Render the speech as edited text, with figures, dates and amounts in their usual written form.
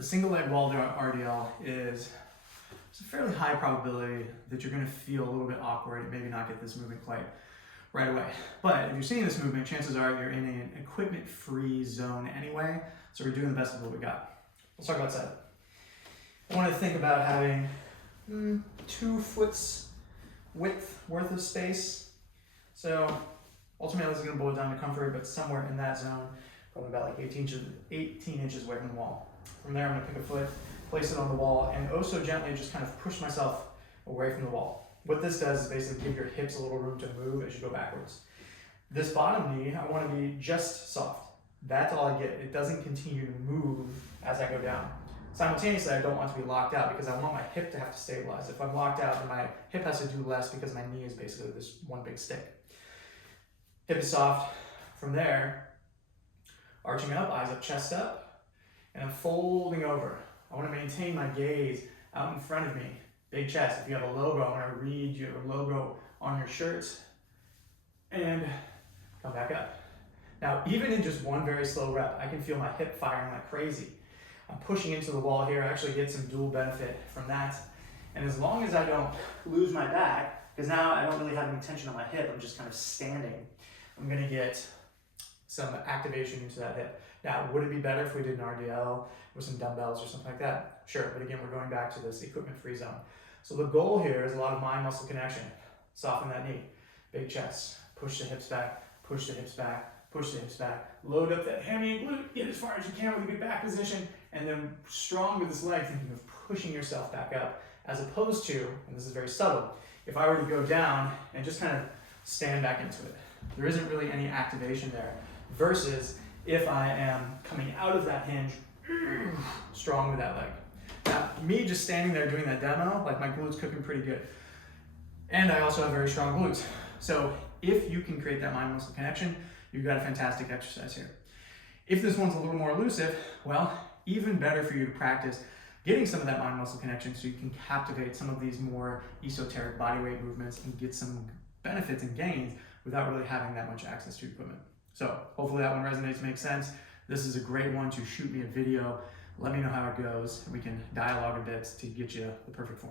The single leg wall RDL is a fairly high probability that you're going to feel a little bit awkward and maybe not get this movement quite right away. But if you're seeing this movement, chances are you're in an equipment-free zone anyway, so we're doing the best of what we got. Let's talk about setup. I want to think about having 2 foot width worth of space. So ultimately this is going to boil down to comfort, but somewhere in that zone, probably about like 18 inches away from the wall. From there, I'm going to pick a foot, place it on the wall, and oh so gently just kind of push myself away from the wall. What this does is basically give your hips a little room to move as you go backwards. This bottom knee, I want to be just soft. That's all I get. It doesn't continue to move as I go down. Simultaneously, I don't want to be locked out because I want my hip to have to stabilize. If I'm locked out, then my hip has to do less because my knee is basically this one big stick. Hip is soft. From there, arching up, eyes up, chest up, and I'm folding over. I want to maintain my gaze out in front of me. Big chest. If you have a logo, I want to read your logo on your shirt and come back up. Now, even in just one very slow rep, I can feel my hip firing like crazy. I'm pushing into the wall here. I actually get some dual benefit from that. And as long as I don't lose my back, because now I don't really have any tension on my hip, I'm just kind of standing, I'm going to get some activation into that hip. Now, would it be better if we did an RDL with some dumbbells or something like that? Sure, but again, we're going back to this equipment-free zone. So the goal here is a lot of mind-muscle connection. Soften that knee, big chest, push the hips back, push the hips back, push the hips back, load up that hammy and glute, get as far as you can with a good back position, and then strong with this leg, thinking of pushing yourself back up, as opposed to, and this is very subtle, if I were to go down and just kind of stand back into it. There isn't really any activation there, versus if I am coming out of that hinge, strong with that leg. Now, me just standing there doing that demo, like my glutes cooking pretty good. And I also have very strong glutes. So if you can create that mind-muscle connection, you've got a fantastic exercise here. If this one's a little more elusive, well, even better for you to practice getting some of that mind-muscle connection so you can captivate some of these more esoteric bodyweight movements and get some benefits and gains without really having that much access to equipment. So hopefully that one resonates, makes sense. This is a great one to shoot me a video. Let me know how it goes, and we can dialogue a bit to get you the perfect form.